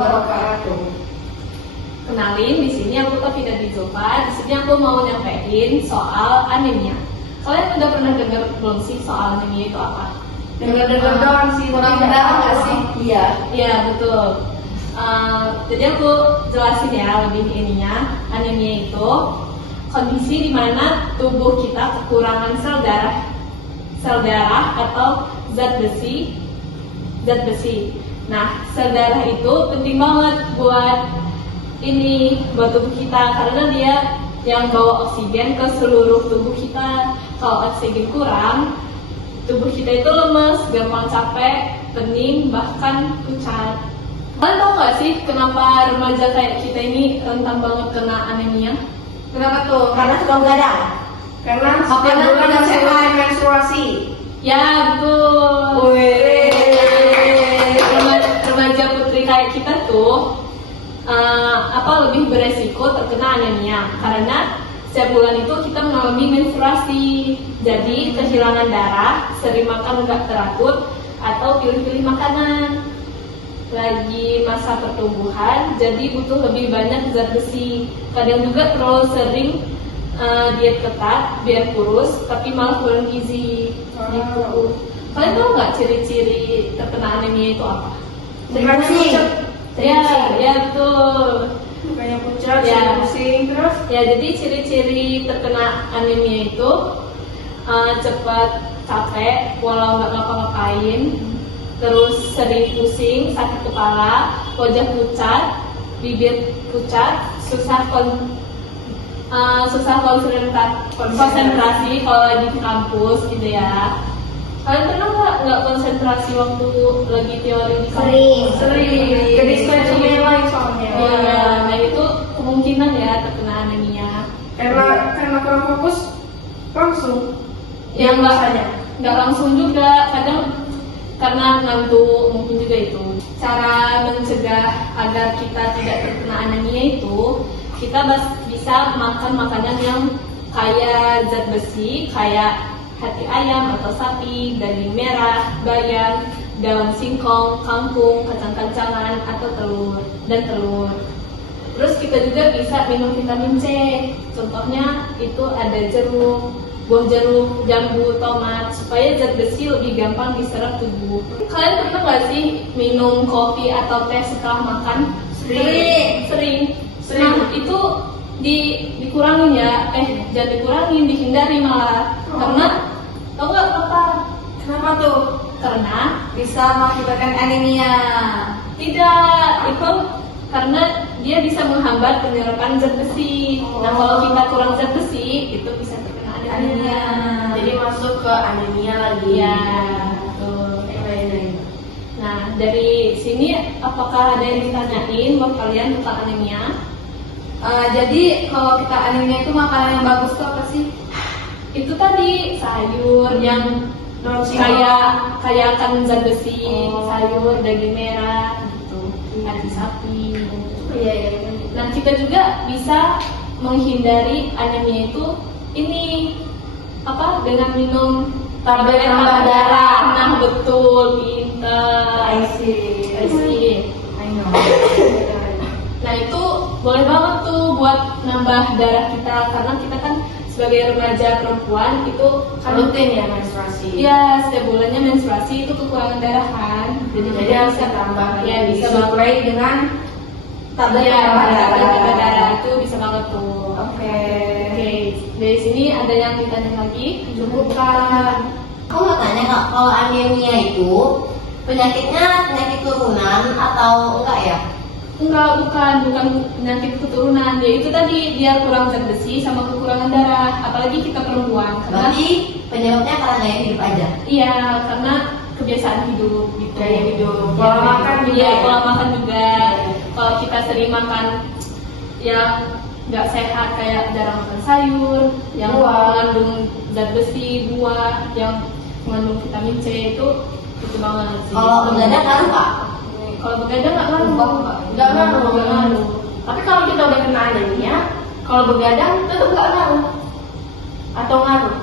wabarakatuh. Kenalin, di sini aku Tafida Dizofa. Di sini aku mau nyampein soal anemia. Kalian udah pernah dengar belum sih soal anemia itu apa? Dengar-dengar doang sih, kurang tidak tahu tahu nggak sih? Iya. Iya betul. Jadi aku jelasin ya lebih ininya. Anemia itu kondisi di mana tubuh kita kekurangan sel darah atau zat besi. Nah, sel darah itu penting banget buat tubuh kita karena dia yang bawa oksigen ke seluruh tubuh kita. Kalau oksigen kurang, tubuh kita itu lemes, gampang capek, pening, bahkan pucat. Kalian tahu nggak sih kenapa remaja kayak kita ini rentan banget kena anemia? Kenapa tuh? Karena suka begadang. Karena setiap Karena bulan tidak harus sehat. mulai menstruasi. Ya betul. Remaja putri kayak kita tuh lebih beresiko terkena anemia karena setiap bulan itu kita mengalami menstruasi. Jadi kehilangan darah, sering makan nggak teratur, atau pilih-pilih makanan. Lagi masa pertumbuhan, jadi butuh lebih banyak zat besi. Kadang juga terlalu sering diet ketat biar kurus, tapi malah kurang gizi. Gitu. Kalian tahu nggak ciri-ciri terkena anemia itu apa? Mukanya pucat. Ya betul. Mukanya pucat, Ya. pusing terus. Ya, jadi ciri-ciri terkena anemia itu cepat capek walau nggak ngapa-ngapain, terus sering pusing, sakit kepala, wajah pucat, bibir pucat, susah konsentrasi kalau lagi di kampus gitu ya. Kalian pernah nggak konsentrasi waktu lagi teori di kampus? Sering. Jadi semuanya lain soalnya. Iya, nah itu kemungkinan ya terkena anemia. Karena kurang fokus langsung. Yang Biasanya. nggak langsung juga, kadang karena ngantuk mungkin juga itu. Cara mencegah agar kita tidak terkena anemia itu kita bisa makan makanan yang kaya zat besi, kayak hati ayam atau sapi, daging merah, bayam, daun singkong, kangkung, kacang-kacangan atau telur. Terus kita juga bisa minum vitamin C. Contohnya itu ada jeruk, buah jeruk, jambu, tomat, supaya zat besi lebih gampang diserap tubuh. Kalian pernah nggak sih minum kopi atau teh setelah makan? Sering. Nah, itu dikurangin ya. Jangan dikurangin, dihindari malah. Karena tau nggak apa? Kenapa tuh? Karena Bisa mengakibatkan anemia. tidak, itu karena dia bisa menghambat penyerapan zat besi. Nah, kalau kita kurang zat besi, itu bisa terkena anemia. Jadi masuk ke anemia lagi. Ya, betul. Nah, dari sini apakah ada yang ditanyain buat kalian tentang anemia? Jadi kalau kita anemia itu makanan yang bagus tuh apa sih? Itu tadi sayur yang Daun singkong. kaya akan zat besi, Oh. sayur, daging merah, gitu, hati sapi. Iya. Nah, kita juga bisa menghindari anemia itu dengan minum tablet tambah darah. Nah, betul, pinter. I see. I know. Nah, itu boleh banget tuh buat nambah darah kita karena kita kan sebagai remaja perempuan itu kan Rutin ya menstruasi. Iya, setiap bulannya menstruasi itu kekurangan darah kan. Jadi harus ditambah. Ya, bisa disuplai dengan tablet Iya, tambah tablet tambah darah. darah itu bisa banget tuh. Oke. Oke, dari sini ada yang ditanya lagi? Cukup kan? Aku mau tanya nggak, kalau anemia itu penyakitnya penyakit turunan atau enggak ya? Enggak, bukan penyakit keturunan. Ya itu tadi dia kurang zat besi sama kekurangan darah. Apalagi kita perempuan. Karena Berarti penyebabnya karena gaya hidup aja. iya, karena kebiasaan hidup gitu. Gaya hidup. Pola makan juga Iya, ya? pola makan juga. Kalau kita sering makan yang nggak sehat kayak jarang makan sayur, yang Buah. mengandung zat besi, buah, yang mengandung vitamin C itu banget sih. Kalau begadang ngaruh Kak? Kalau begadang nggak ngaruh. Nggak ngaruh. Nggak ngaruh. Tapi kalau kita udah kena anemia, kalau begadang tetap nggak ngaruh. Atau ngaruh?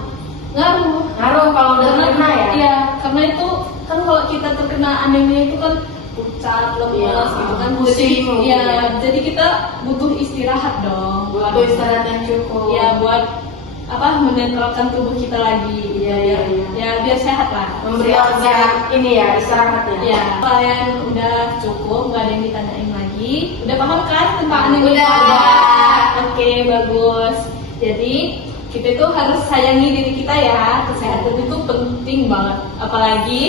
Ngaruh. Ngaruh kalau udah kena ya. Iya, karena itu kan kalau kita terkena anemia itu kan pucat, lemes Iya, gitu kan. pusing Jadi, mungkin ya, ya. jadi kita butuh istirahat dong. Butuh istirahat yang cukup. Ya buat apa menetralkan tubuh kita lagi. Iya, iya, iya. Ya biar sehat lah. Memberi organ ini ya istirahatnya. Ya, kalian udah cukup, nggak ada yang ditanyain lagi. Udah paham kan tentang anemia? Udah. Oke, bagus. Jadi kita itu harus sayangi diri kita ya. Kesehatan itu penting banget. Apalagi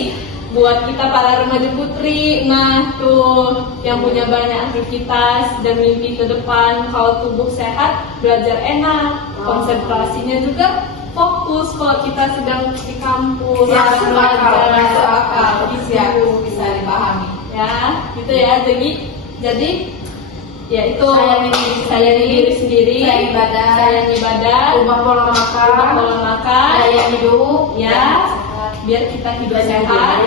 buat kita para remaja putri. Nah tuh yang punya banyak aktivitas dan mimpi ke depan. Kalau tubuh sehat, belajar enak, konsentrasinya juga fokus kalau kita sedang di kampus. Ya, sedang masuk akal, belajar. masuk akal. Gitu. Ya, bisa dipahami. Ya, gitu ya. Jadi ya itu sayangi diri sendiri, sayangi ibadah, Ubah pola makan, ubah pola makan, gaya hidup, ya, biar kita hidup sehat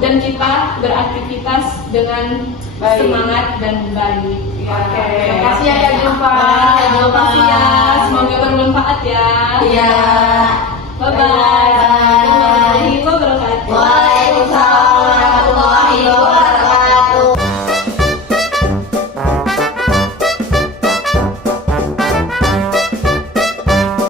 dan kita beraktivitas dengan Baik. semangat dan baik. Oke, terima kasih ya Kak Julfa. Terima kasih ya, semoga bermanfaat ya. Iya. Bye bye. Bye.